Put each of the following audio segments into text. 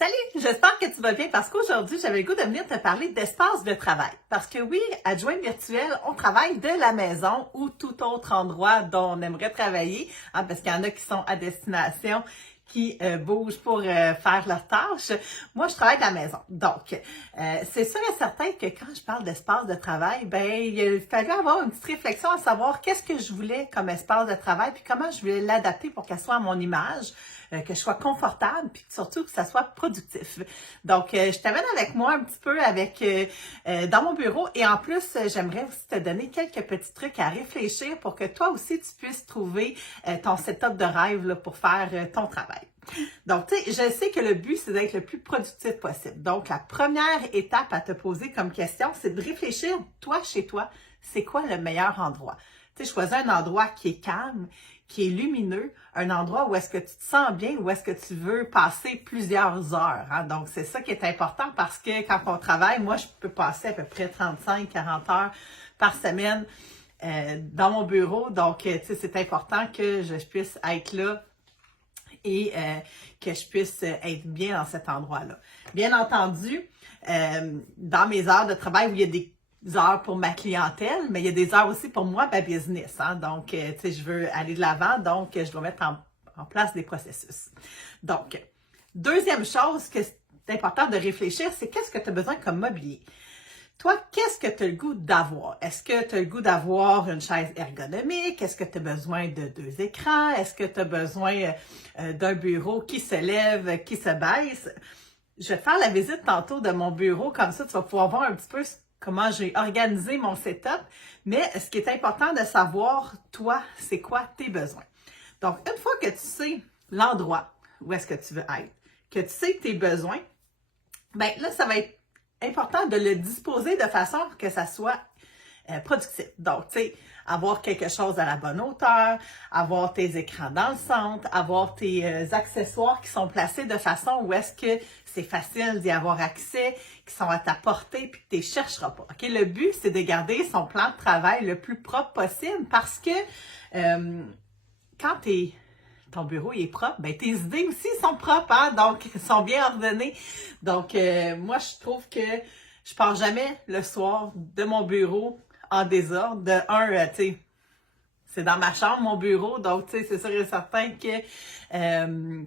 Salut, j'espère que tu vas bien parce qu'aujourd'hui, j'avais le goût de venir te parler d'espace de travail. Parce que oui, adjointe virtuelle, on travaille de la maison ou tout autre endroit dont on aimerait travailler, parce qu'il y en a qui sont à destination, qui bougent pour faire leurs tâches. Moi, je travaille de la maison. Donc, c'est sûr et certain que quand je parle d'espace de travail, il a fallu avoir une petite réflexion à savoir qu'est-ce que je voulais comme espace de travail, puis comment je voulais l'adapter pour qu'elle soit à mon image, que je sois confortable, puis surtout que ça soit productif. Donc, je t'amène avec moi un petit peu dans mon bureau et en plus, j'aimerais aussi te donner quelques petits trucs à réfléchir pour que toi aussi, tu puisses trouver ton setup de rêve là, pour faire ton travail. Donc, tu sais, je sais que le but, c'est d'être le plus productif possible. Donc, la première étape à te poser comme question, c'est de réfléchir, toi, chez toi, c'est quoi le meilleur endroit? Tu sais, choisis un endroit qui est calme, qui est lumineux, un endroit où est-ce que tu te sens bien, où est-ce que tu veux passer plusieurs heures. Hein? Donc, c'est ça qui est important parce que quand on travaille, moi, je peux passer à peu près 35-40 heures par semaine dans mon bureau. Donc, tu sais, c'est important que je puisse être là et que je puisse être bien dans cet endroit-là. Bien entendu, dans mes heures de travail où il y a des heures pour ma clientèle, mais il y a des heures aussi pour moi, ma business. Hein? Donc, tu sais, je veux aller de l'avant, donc je dois mettre en place des processus. Donc, deuxième chose que c'est important de réfléchir, c'est qu'est-ce que tu as besoin comme mobilier? Toi, qu'est-ce que tu as le goût d'avoir? Est-ce que tu as le goût d'avoir une chaise ergonomique? Est-ce que tu as besoin de 2 écrans? Est-ce que tu as besoin d'un bureau qui se lève, qui se baisse? Je vais te faire la visite tantôt de mon bureau, comme ça tu vas pouvoir voir un petit peu comment j'ai organisé mon setup. Mais ce qui est important de savoir, toi, c'est quoi tes besoins. Donc, une fois que tu sais l'endroit où est-ce que tu veux être, que tu sais tes besoins, bien là, ça va être important de le disposer de façon que ça soit productif. Donc, tu sais, avoir quelque chose à la bonne hauteur, avoir tes écrans dans le centre, avoir tes accessoires qui sont placés de façon où est-ce que c'est facile d'y avoir accès, qui sont à ta portée, puis que tu ne les chercheras pas. OK? Le but, c'est de garder son plan de travail le plus propre possible parce que quand ton bureau il est propre, ben tes idées aussi sont propres, hein? Donc, sont bien ordonnées. Donc, moi, je trouve que je pars jamais le soir de mon bureau en désordre. De un, tu sais, c'est dans ma chambre, mon bureau, donc, tu sais, c'est sûr et certain que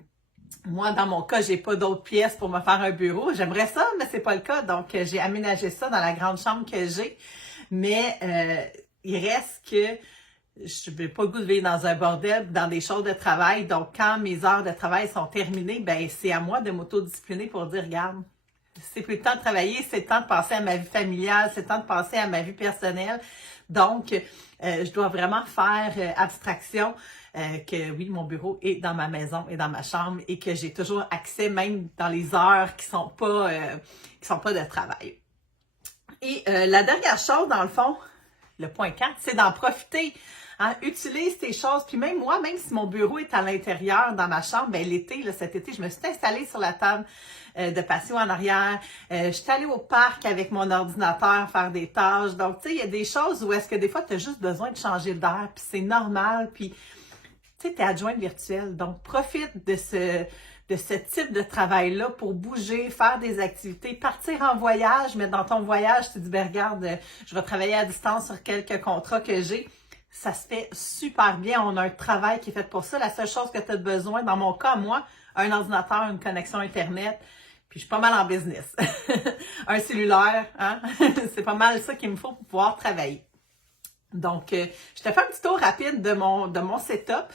moi, dans mon cas, j'ai pas d'autres pièces pour me faire un bureau. J'aimerais ça, mais c'est pas le cas. Donc, j'ai aménagé ça dans la grande chambre que j'ai. Mais il reste que je n'ai pas le goût de vivre dans un bordel, dans des choses de travail. Donc, quand mes heures de travail sont terminées, ben c'est à moi de m'autodiscipliner pour dire, regarde, c'est plus le temps de travailler, c'est le temps de passer à ma vie familiale, c'est le temps de passer à ma vie personnelle. Donc, je dois vraiment faire abstraction que oui, mon bureau est dans ma maison et dans ma chambre et que j'ai toujours accès, même dans les heures qui sont pas de travail. Et la dernière chose, dans le fond, le point 4, c'est d'en profiter. Hein? Utilise tes choses. Puis même moi, même si mon bureau est à l'intérieur dans ma chambre, ben l'été, là, cet été, je me suis installée sur la table de patio en arrière. Je suis allée au parc avec mon ordinateur faire des tâches. Donc, tu sais, il y a des choses où est-ce que des fois, tu as juste besoin de changer d'air, puis c'est normal. Puis, tu sais, tu es adjointe virtuelle. Donc, profite de ce type de travail-là pour bouger, faire des activités, partir en voyage, mais dans ton voyage, tu te dis, ben regarde, je vais travailler à distance sur quelques contrats que j'ai. Ça se fait super bien. On a un travail qui est fait pour ça. La seule chose que tu as besoin, dans mon cas, moi, un ordinateur, une connexion Internet, puis je suis pas mal en business. Un cellulaire, hein? C'est pas mal ça qu'il me faut pour pouvoir travailler. Donc, je te fais un petit tour rapide de mon setup.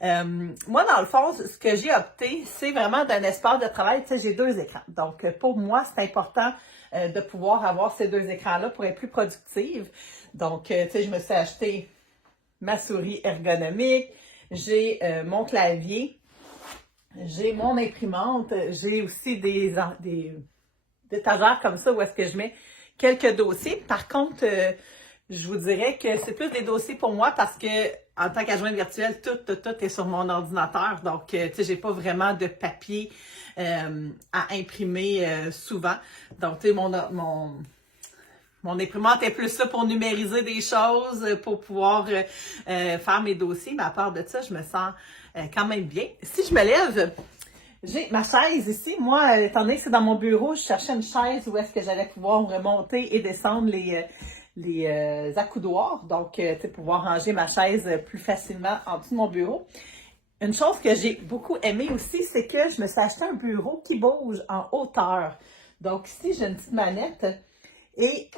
Moi, dans le fond, ce que j'ai opté, c'est vraiment d'un espace de travail. Tu sais, j'ai 2 écrans. Donc, pour moi, c'est important de pouvoir avoir ces 2 écrans-là pour être plus productive. Donc, tu sais, je me suis acheté ma souris ergonomique, j'ai mon clavier, j'ai mon imprimante, j'ai aussi des étagères comme ça où est-ce que je mets quelques dossiers. Par contre, je vous dirais que c'est plus des dossiers pour moi parce que en tant qu'adjointe virtuelle, tout est sur mon ordinateur. Donc, tu sais, j'ai pas vraiment de papier à imprimer souvent. Donc, tu sais, mon imprimante est plus là pour numériser des choses, pour pouvoir faire mes dossiers. Mais à part de ça, je me sens quand même bien. Si je me lève, J'ai ma chaise ici. Moi, étant donné que c'est dans mon bureau, je cherchais une chaise où est-ce que j'allais pouvoir remonter et descendre les accoudoirs. Donc, tu sais, pouvoir ranger ma chaise plus facilement en dessous de mon bureau. Une chose que j'ai beaucoup aimé aussi, c'est que je me suis acheté un bureau qui bouge en hauteur. Donc ici, j'ai une petite manette et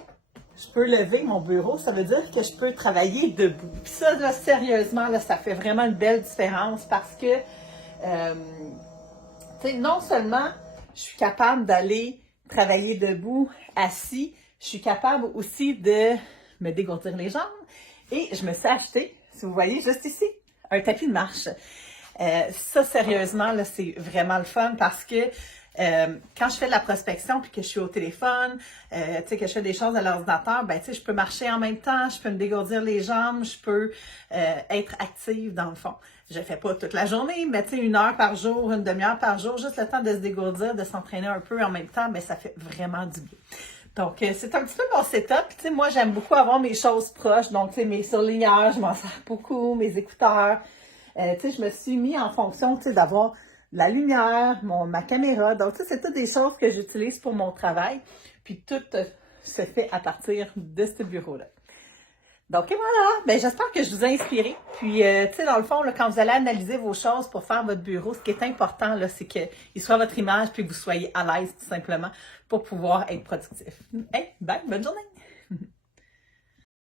je peux lever mon bureau. Ça veut dire que je peux travailler debout. Puis ça, là, sérieusement, là, ça fait vraiment une belle différence parce que, tu sais, non seulement je suis capable d'aller travailler debout, assis, je suis capable aussi de me dégourdir les jambes. Et je me suis acheté, si vous voyez juste ici, un tapis de marche. Ça, sérieusement, là, c'est vraiment le fun parce que quand je fais de la prospection puis que je suis au téléphone, tu sais, que je fais des choses à l'ordinateur, ben, tu sais, je peux marcher en même temps, je peux me dégourdir les jambes, je peux être active dans le fond. Je fais pas toute la journée, mais tu sais, 1 heure par jour, une demi-heure par jour, juste le temps de se dégourdir, de s'entraîner un peu en même temps, ben, ça fait vraiment du bien. Donc, c'est un petit peu mon setup. Tu sais, moi, j'aime beaucoup avoir mes choses proches. Donc, tu sais, mes surligneurs, je m'en sers beaucoup, mes écouteurs. Tu sais, je me suis mis en fonction, tu sais, d'avoir la lumière, ma caméra. Donc, ça, c'est toutes des choses que j'utilise pour mon travail. Puis, tout se fait à partir de ce bureau-là. Donc, et voilà. Ben, j'espère que je vous ai inspiré. Puis, tu sais, dans le fond, là, quand vous allez analyser vos choses pour faire votre bureau, ce qui est important, là, c'est qu'il soit votre image puis que vous soyez à l'aise, tout simplement, pour pouvoir être productif. Hey, bye, bonne journée!